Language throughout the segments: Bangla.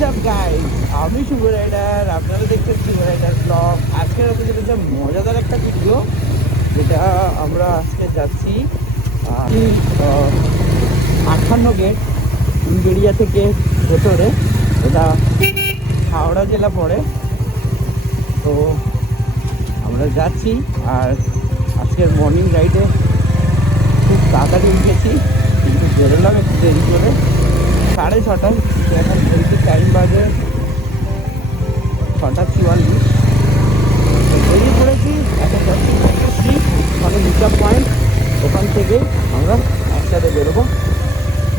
হোয়াটসঅ্যাপ গাইস, আমি শুভ রাইডার, আপনারা দেখছেন শুভ রাইডার ব্লগ। আজকে হতে চলেছে মজাদার একটা ভিডিও, যেটা আমরা আজকে যাচ্ছি 58 গেট উলবেড়িয়া থেকে ভেতরে। এটা হাওড়া জেলা পড়ে। তো আমরা যাচ্ছি, আর আজকের মর্নিং রাইডে খুব তাড়াতাড়ি উঠেছি, কিন্তু বেরোলাম একটু দেরি করে 6:30। এখন ঘড়িতে টাইম বাজে 6:44। বেরিয়ে পড়েছি। এখন যাচ্ছি মানে মিটআপ পয়েন্ট, ওখান থেকে আমরা একসাথে বেরোবো।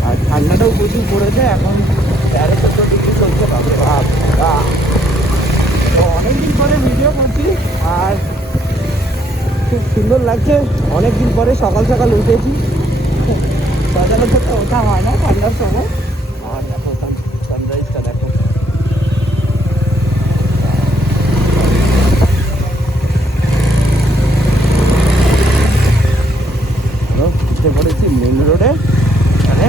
আর ঠান্ডাটাও প্রচুর পড়েছে, এখন 13-14 চলছে। তো অনেকদিন পরে ভিডিও করছি, আর খুব সুন্দর লাগছে। অনেকদিন পরে সকাল সকাল উঠেছি। সচরাচর তো ওঠা হয় না ঠান্ডার সময়। আর দেখো সানরাইজটা দেখো। উঠে পড়েছি মেন রোডে। মানে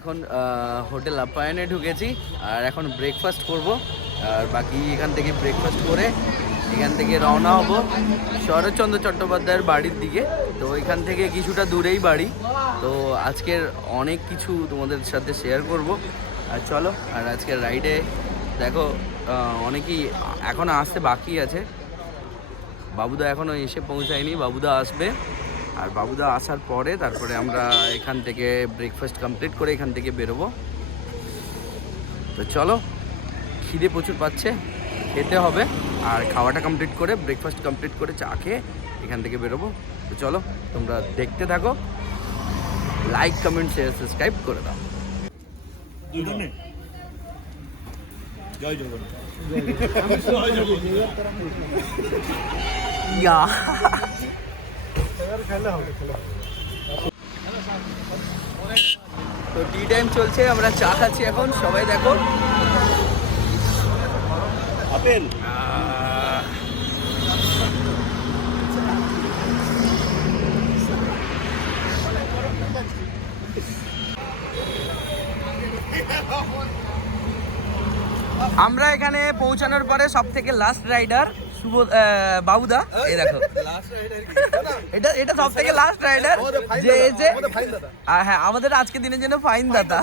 এখন হোটেল আপ্যায়নে ঢুকেছি, আর এখন ব্রেকফাস্ট করব। আর বাকি এখান থেকে ব্রেকফাস্ট করে এখান থেকে রওনা হব শরৎচন্দ্র চট্টোপাধ্যায়ের বাড়ির দিকে। তো এখান থেকে কিছুটা দূরেই বাড়ি। তো আজকের অনেক কিছু তোমাদের সাথে শেয়ার করব। আর চলো, আর আজকের রাইডে দেখো অনেকেই এখনও আসতে বাকি আছে। বাবুদা এখনও এসে পৌঁছায়নি, বাবুদা আসবে। আর বাবুদা আসার পরে তারপরে আমরা এখান থেকে ব্রেকফাস্ট কমপ্লিট করে এখান থেকে বেরোবো। তো চলো, খিদে প্রচুর পাচ্ছে, খেতে হবে। আর খাওয়াটা কমপ্লিট করে ব্রেকফাস্ট কমপ্লিট করে চা খেয়ে এখান থেকে বেরোবো। তো চলো, তোমরা দেখতে থাকো। লাইক, কমেন্ট, শেয়ার, সাবস্ক্রাইব করে দাও। জয় জগন্নাথ। তো টি টাইম চলছে, আমরা চা খাচ্ছি এখন। সবাই দেখো, আপেল আমরা এখানে পৌঁছানোর পরে সব থেকে লাস্ট রাইডার শুভ বাবুদা, এই দেখো এটা সব থেকে লাস্ট রাইডার যে এসে, হ্যাঁ আমাদের আজকে দিনের জন্য ফাইন দাদা।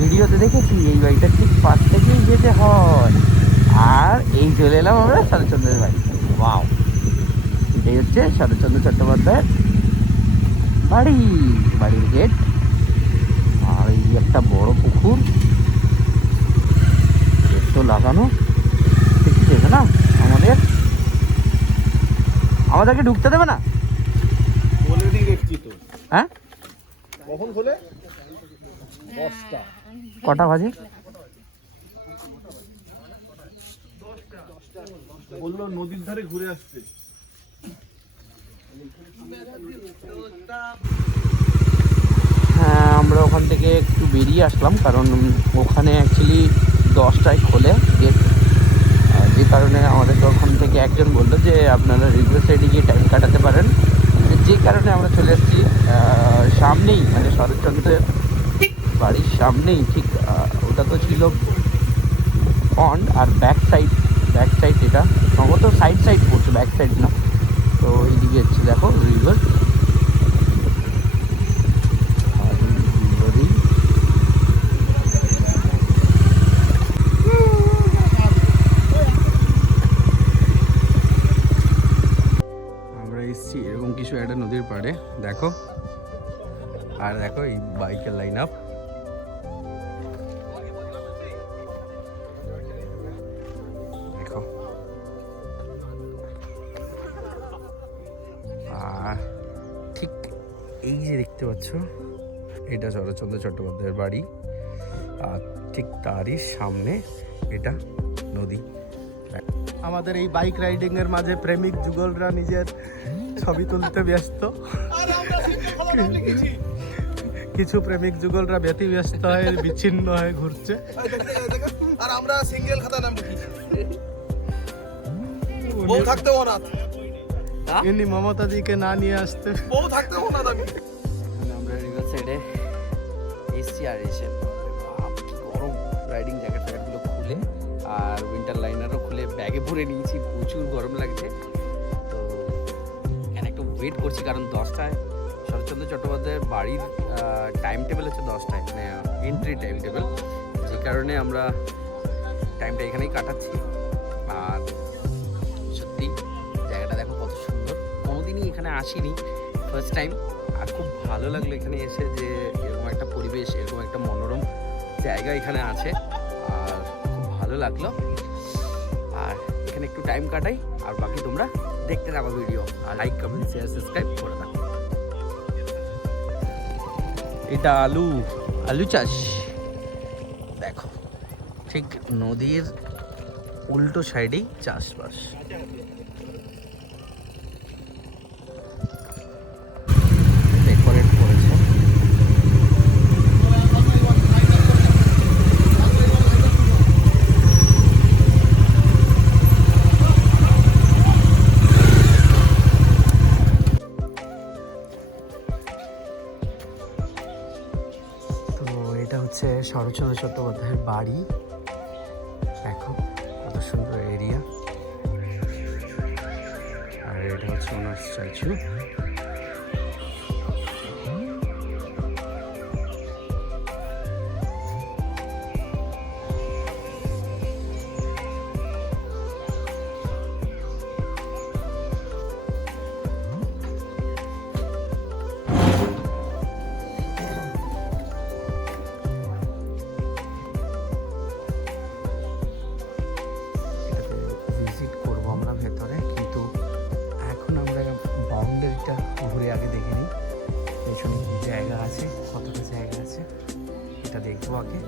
ভিডিওতে দেখেছি এই বাড়িটা ঠিক পাশ থেকেই যেতে হয়। আর এই চলে এলাম আমরা শরৎচন্দ্রের বাড়ি। ওয়াও, এটাই হচ্ছে শরৎচন্দ্র চট্টোপাধ্যায়ের বাড়ি, বাড়ির গেট। আর এই একটা বড় পুকুর তো লাগানো, ঠিক দেবে না আমাদেরকে ঢুকতে দেবে না? হ্যাঁ কখন খোলে? 10টা। কটা বাজে? বললো নদীর ধারে ঘুরে আসতে। হ্যাঁ, আমরা ওখান থেকে একটু বেরিয়ে আসলাম, কারণ ওখানে অ্যাকচুয়ালি 10টায় খোলে গেট। যে কারণে আমাদেরকে ওখান থেকে একজন বললো যে আপনারা রিভার সাইডে গিয়ে টাইম কাটাতে পারেন। যে কারণে আমরা চলে এসেছি সামনেই, মানে শরৎচন্দ্রের বাড়ির সামনেই। ঠিক ওটা তো ছিল পন্ড, আর ব্যাক সাইড এটা সম্ভবত সাইড পড়ছে, ব্যাক সাইড না। তো এইদিকে হচ্ছে দেখো রিভার, আমরা এসেছি এরকম কিছু একটা নদীর পাড়ে। দেখো, আর দেখো এই বাইকের লাইন আপ। দেখো, আর ঠিক এই যে দেখতে পাচ্ছ, এটা শরৎচন্দ্র চট্টোপাধ্যায়ের বাড়ি। আর ঠিক তারই সামনে এটা নদী। আমাদের এই বাইক রাইডিং এর মাঝে প্রেমিক যুগলরা নিজের ছবি তুলতে ব্যস্ত। কিছু প্রেমিক যুগলরা ব্যতিব্যস্ত হয়ে বিচ্ছিন্ন হয়ে ঘুরছে, আর আমরা সিঙ্গেল খাতা নাম লিখেছি। বউ থাকতে অনাথ। ইনি মমতাদিকে না নিয়ে আসতে। বউ থাকতে অনাথ আমি। আমরা রিভার সাইডে এসছি, আর এসে গরম রাইডিং জ্যাকেটগুলো খুলে আর উইন্টার লাইনারও খুলে ব্যাগে ভরে নিয়েছি। প্রচুর গরম লাগছে। তো এখানে একটু ওয়েট করছি, কারণ 10টায় শরৎচন্দ্র চট্টোপাধ্যায়ের বাড়ির টাইম টেবিল হচ্ছে 10টায়, মানে এন্ট্রি টাইম টেবিল। যে কারণে আমরা টাইমটা এখানেই কাটাচ্ছি। আর সত্যি জায়গাটা দেখো কত সুন্দর, কোনোদিনই এখানে আসিনি, ফার্স্ট টাইম। আর খুব ভালো লাগলো এখানে এসে, যে এরকম একটা পরিবেশ, এরকম একটা মনোরম জায়গা এখানে আছে। আর খুব ভালো লাগলো। আর এখানে একটু টাইম কাটাই, আর বাকি তোমরা দেখতে থাকো ভিডিও। আর লাইক, কমেন্ট, শেয়ার, সাবস্ক্রাইব করে দাও। এটা আলু চাষ। দেখো, ঠিক নদীর উল্টো সাইডেই চাষবাস। ডেকোরেট করেছে। তো এটা হচ্ছে শরৎচন্দ্র চট্টোপাধ্যায়ের বাড়ি। দেখো কত সুন্দর এরিয়া। আর এটা হচ্ছে ওনার স্ট্যাচু। বাইকটা ঘুরে আগে দেখে নিই পেছনে কি জায়গা আছে, কতটা জায়গা আছে এটা দেখবো আগে।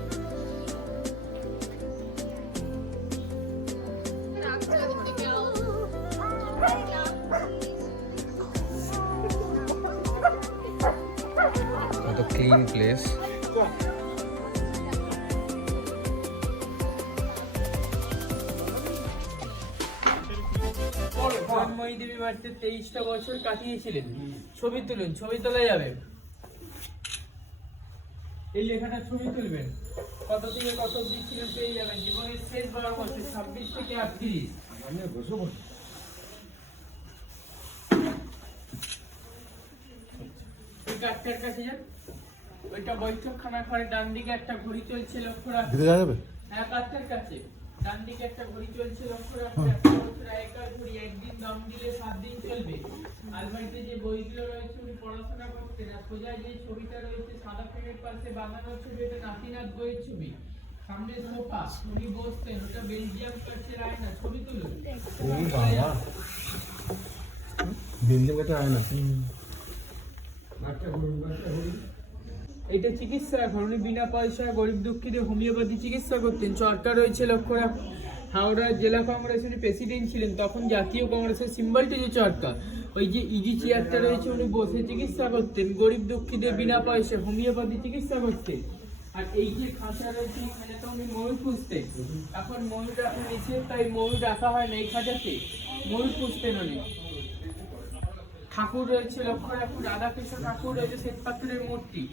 কত ক্লিন প্লেস। জন্মই দেবী বাড়িতে 23টা বছর কাটিয়েছিলেন। ছবি তুলুন, ছবি তোলা যাবে। এই লেখাটা ছবি তুলবেন, কত থেকে কত অবধি ছিলেন পেয়ে যাবেন। জীবনের শেষ 12 বছর 26 থেকে 38। ওই কাঠটার কাছে যান, ওইটা বৈঠকখানা ঘরে ডান দিকে একটা ঘড়ি চলছে, লক্ষ্য রাখুন। হ্যাঁ, কাঠটার কাছে ডান দিকে একটা ঘড়ি চলছে, লক্ষ্য রাখুন। 100 বছর আগেকার ঘড়ি, একদিন দম দিলে 7 দিন চলবে। আলমারিতে যে বইগুলো রয়েছে উনি পড়াশোনা করতেন। আর সোজা যে ছবিটা রয়েছে সাদা ফ্রেমের পাশে বাঁধানো ছবি, এটা নাতিনাথ বইয়ের ছবি। সামনে সোফা, উনি বসতেন, ওটা বেলজিয়াম কাঠের আয়না। ছবি তুলুন। এটা চিকিৎসা এখন, উনি বিনা পয়সা গরিব দুঃখীদের হোমিওপ্যাথি চিকিৎসা করতেন। সরকার রয়েছে, লক্ষ্য রাখুন। হাওড়া জেলা কংগ্রেসের প্রেসিডেন্ট ছিলেন, তখন জাতীয় কংগ্রেসের সিম্বলটি যে চরকা, ওই যে ইজি চেয়ারটা রয়েছে উনি বসে চিকিৎসা করতেন। গরিব দুঃখীদের বিনা পয়সা হোমিওপ্যাথি চিকিৎসা করতেন। আর এই যে খাঁচা রয়েছে এখানে তো উনি ময়ূর পুষতেন। এখন ময়ূর রাখা নিষেধ, তাই ময়ূর রাখা হয় না এই খাঁচাতে, ময়ূর পুষতেন উনি। ঠাকুর রয়েছে, লক্ষ্য রাখুন। রাধাকৃষ্ণ ঠাকুর রয়েছে, শ্বেতপাথরের মূর্তি।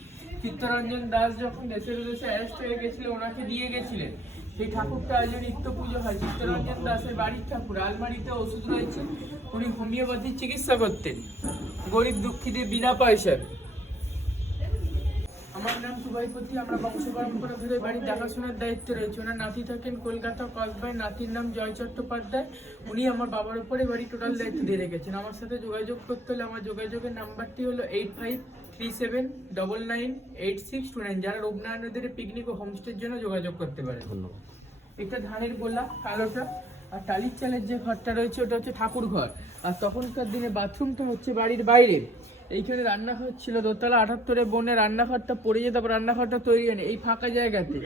চিত্তরঞ্জন দাস যখন দেশের উদ্দেশ্যে অ্যারেস্ট হয়ে গেছিল, ওনাকে দিয়ে গেছিলেন। সেই ঠাকুরটা আজ নিত্য পুজো হয়। চিত্তরঞ্জন দাসের বাড়ির ঠাকুর। আলমারিতে ওষুধ রয়েছে, উনি হোমিওপ্যাথির চিকিৎসা করতেন গরিব দুঃখীদের বিনা পয়সায়। আমার নাম সুভাইপতি, আমরা বংশ পরম্পরা ধরে বাড়ির দেখাশোনার দায়িত্বে রয়েছে। ওনার নাতি থাকেন কলকাতা কসবায়, নাতির নাম জয় চট্টোপাধ্যায়। উনি আমার বাবার উপরে বাড়ি টোটাল দায়িত্ব দিয়ে রেখেছেন। আমার সাথে যোগাযোগ করতে হলে আমার যোগাযোগের নাম্বারটি হলো 8537998629। যারা রূপনারায়ণদের পিকনিক ও হোমস্টের জন্য যোগাযোগ করতে পারে। ধন্যবাদ। এটা ধানের গোলা কালোটা, আর টালির চালের যে ঘরটা রয়েছে ওটা হচ্ছে ঠাকুর ঘর। আর তখনকার দিনে বাথরুমটা হচ্ছে বাড়ির বাইরে। এইখানে রান্নাঘর ছিল দোতলা। 78-এ বনে রান্নাঘরটা পড়ে যেত, তারপর রান্নাঘরটা তৈরি হয়নি। এই ফাঁকা জায়গাতে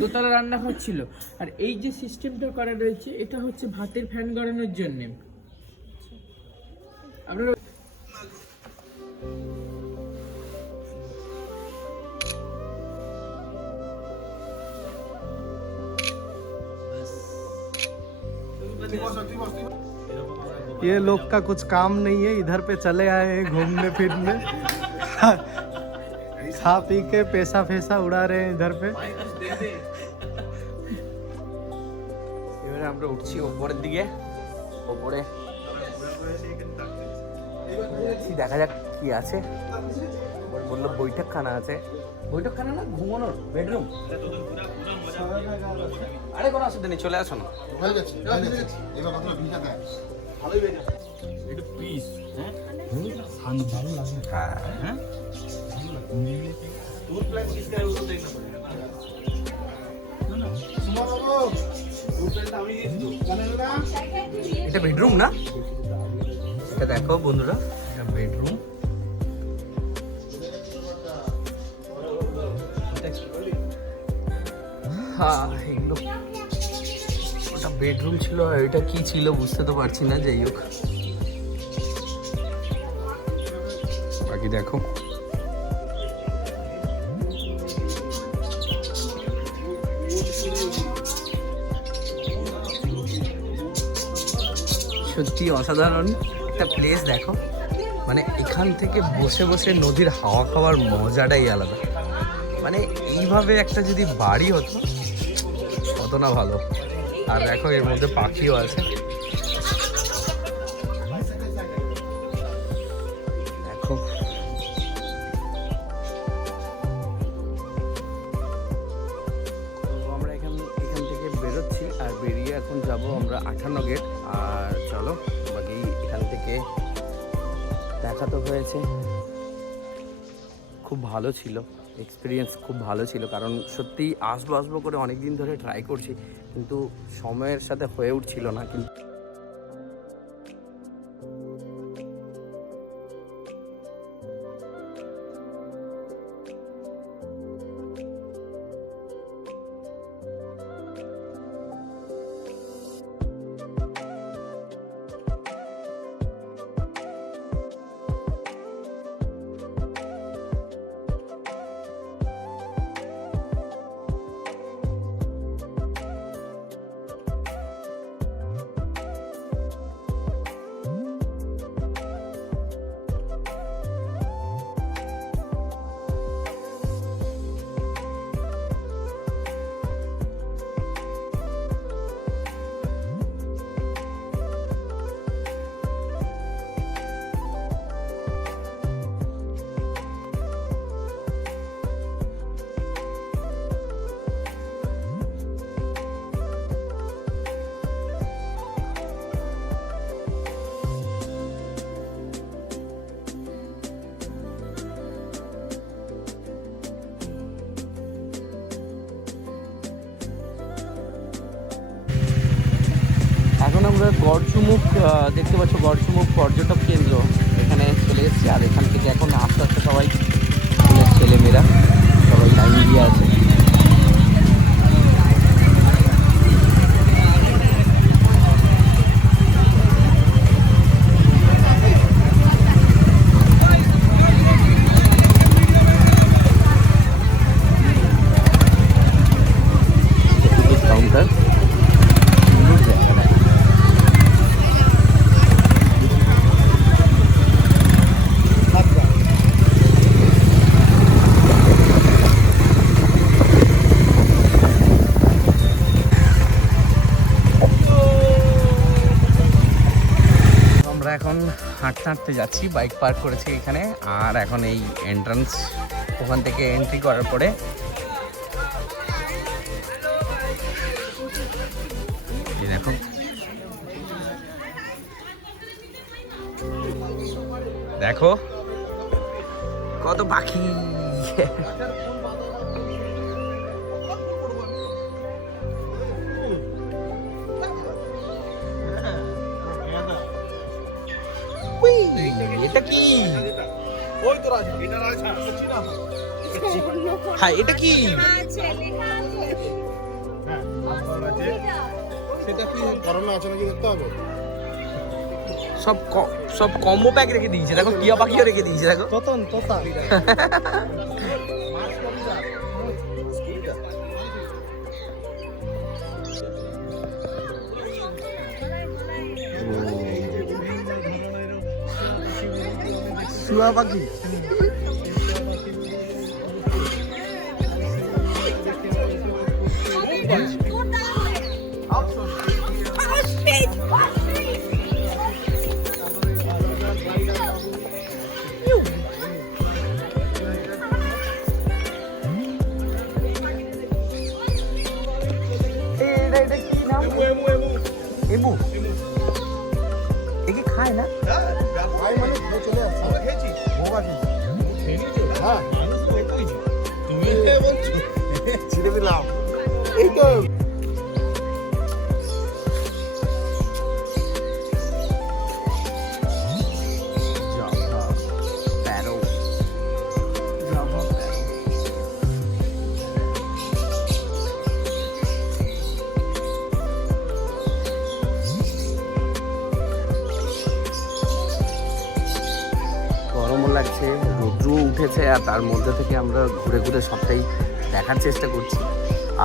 দোতলা রান্নাঘর ছিল। আর এই যে সিস্টেমটা করা রয়েছে এটা হচ্ছে ভাতের ফ্যান গড়ানোর জন্যে। আপনারা ये लोग का कुछ काम नहीं है, इधर पे चले आए हैं घूमने फिरने। खा पी के पैसा फैसा उड़ा रहे हैं इधर पे। এবারে আমরা উঠছি ওপরের দিকে। ওপরে দেখা যাক কি আছে। বললো বৈঠকখানা আছে। বৈঠকখানা না, ঘুমানোর বেডরুম। আরে কোনো অসুবিধা নেই, চলে আসো না। এটা বেডরুম না, এটা দেখো বন্ধুরা, এটা বেডরুম। হ্যাঁ, এগুলো ওটা বেডরুম ছিল, আর এটা কি ছিল বুঝতে তো পারছি না। যাই হোক, বাকি দেখো। সত্যি অসাধারণ একটা প্লেস। দেখো, মানে এখান থেকে বসে বসে নদীর হাওয়া খাওয়ার মজাটাই আলাদা। মানে এইভাবে একটা যদি বাড়ি হতো কত না ভালো। আর দেখো এর মধ্যে পাখিও আছে। দেখো আমরা এখান থেকে বেরোচ্ছি, আর বেরিয়ে এখন যাব আমরা 58 গেট। আর চলো বাকি এখান থেকে দেখা তো হয়েছে, খুব ভালো ছিল এক্সপিরিয়েন্স, খুব ভালো ছিল। কারণ সত্যি আসবো করে অনেক দিন ধরে ট্রাই করছি, কিন্তু সময়ের সাথে হয়ে উঠছিল না। কিন্তু আমরা গড়চুমুখ দেখতে পাচ্ছ, গড়চুমুখ পর্যটক কেন্দ্র এখানে চলে এসেছি। আর এখান থেকে এখন আস্তে আস্তে সবাই স্কুলের ছেলেমেয়েরা সবাই লাইন দিয়ে আছে। কাউন্টার আমরা এখন হাঁটতে হাঁটতে যাচ্ছি, বাইক পার্ক করেছি এখানে। আর এখন এই এন্ট্রান্স, ওখান থেকে এন্ট্রি করার পরে দেখো দেখো কত পাখি। এটা কি? ওই তো রাজা, এটা রাজা, চিনা না। হ্যাঁ, এটা কি? সেটা কি করোনা আছে নাকি দেখতে হবে। সব কম্বো প্যাক রেখে দিয়েছে। দেখো টিয়া পাখিও রেখে দিয়েছে। দেখো তোতা শুয়া পাখি। এমু একে খায় না? ভাই মানে চলে আসছে, আমরা খেয়েছি। ভোগ আছে। হ্যাঁ, তুমি বলছো ছেড়ে দিলাম। এই তো গরমও লাগছে, রৌদ্রও উঠেছে। আর তার মধ্যে থেকে আমরা ঘুরে ঘুরে সবটাই দেখার চেষ্টা করছি।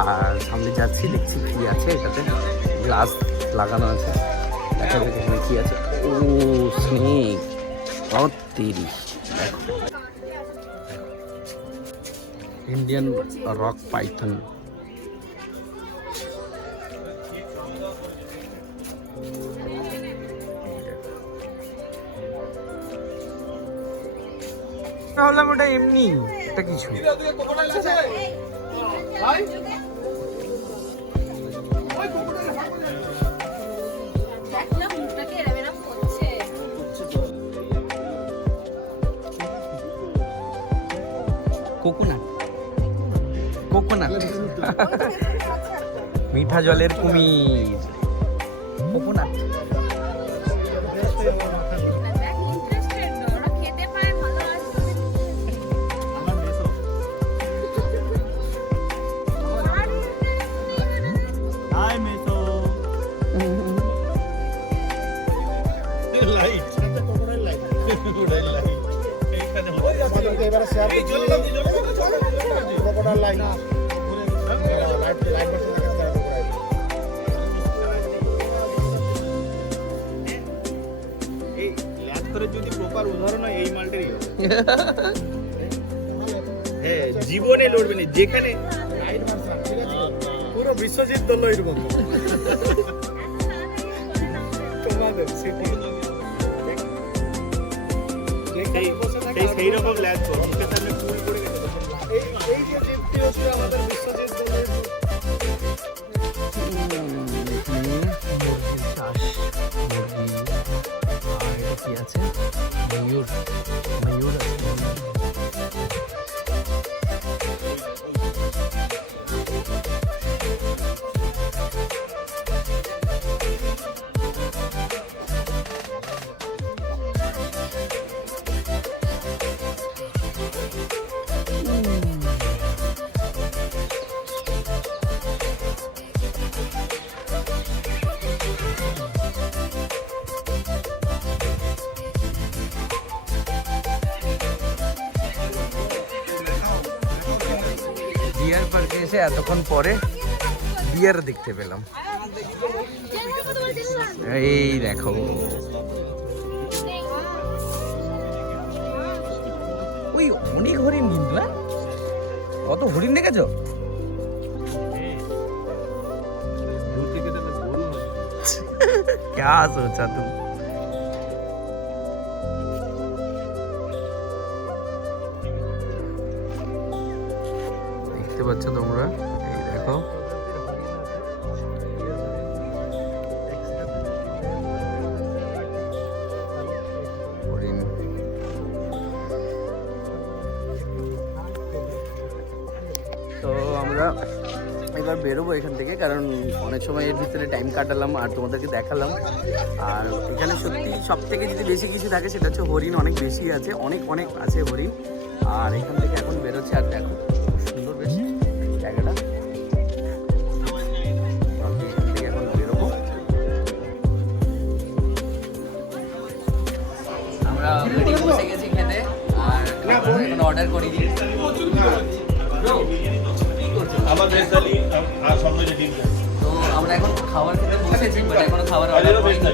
আর সামনে যাচ্ছি, দেখছি কি আছে এটাতে। গ্লাস লাগানো আছে, দেখা যাক এখানে কি আছে। ও স্নেক, 30। দেখো, ইন্ডিয়ান রক পাইথন। ভাবলাম ওটা এমনি একটা কিছু। কোকোনাট, কোকোনাট, মিঠা জলের কুমির, কোকোনাট। এবারে শেয়ার করছি ক্রোকোডাইল লাইন এই ল্যাথরের যদি প্রপার উদাহরণ হয় এই মালটারই হ্যাঁ, জীবনে লড়বে না যেখানে রাইট ভার্সন, ঠিক আছে? পুরো বিশ্বজিৎ দল এরকম তোমাদের সিটি সেই রকম ল্যান্ড করো, মুখের সামনে ফুল করে গেছে। এই যে জিতটি হচ্ছে আমাদের বিশ্বজিৎ দলের কি আছে? ময়ূর, ময়ূর আছে। ডিয়ার পার্কে এসে এতক্ষণ পরে ডিয়ার দেখতে পেলাম। এই দেখো, ওই অনেক হরিণ কিন্তু, হ্যাঁ কত হরিণ দেখেছো? क्या सोचा तुम? দেখতে পাচ্ছ তোমরা, এই দেখো হরিণ। তো আমরা এবার বেরোবো এখান থেকে, কারণ অনেক সময় এর ভিতরে টাইম কাটালাম আর তোমাদেরকে দেখালাম। আর এখানে সত্যি সব থেকে যদি বেশি কিছু থাকে সেটা হচ্ছে হরিণ, অনেক বেশি আছে, অনেক অনেক আছে হরিণ। আর এখান থেকে এখন বেরোচ্ছে, আর দেখো খুব সুন্দর বেশ জায়গাটা। আমি এখান থেকে এখন বেরোবো। আমরা বসে গেছি খেতে, আর এখন অর্ডার করি। তো আমরা এখন খাবার খেতে বসেছি, বাট এখনো খাবার অর্ডার করিনি।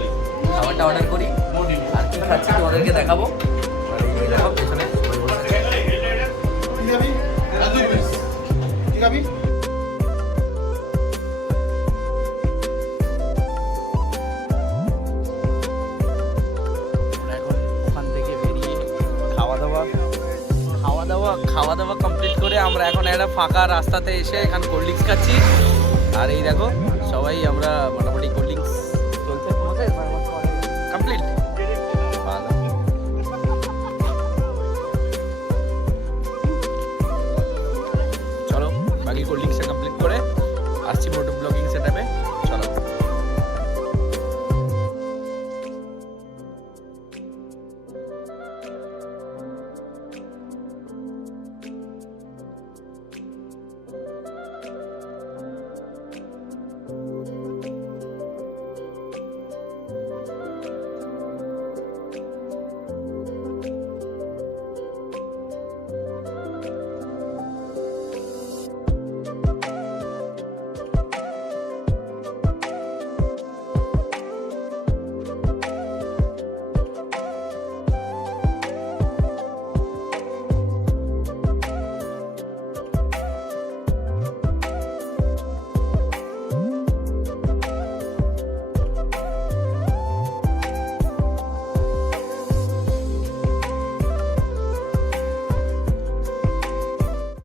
খাবারটা অর্ডার করি, আর কি খাচ্ছি তোমাদেরকে দেখাবো। এই দেখো পেছনে আমরা এখন ওখান থেকে বেরিয়ে খাওয়া দাওয়া কমপ্লিট করে আমরা এখন একটা ফাঁকা রাস্তাতে এসে এখানে কোল্ড ড্রিঙ্কস খাচ্ছি। আর এই দেখো সবাই আমরা মোটামুটি কোল্ড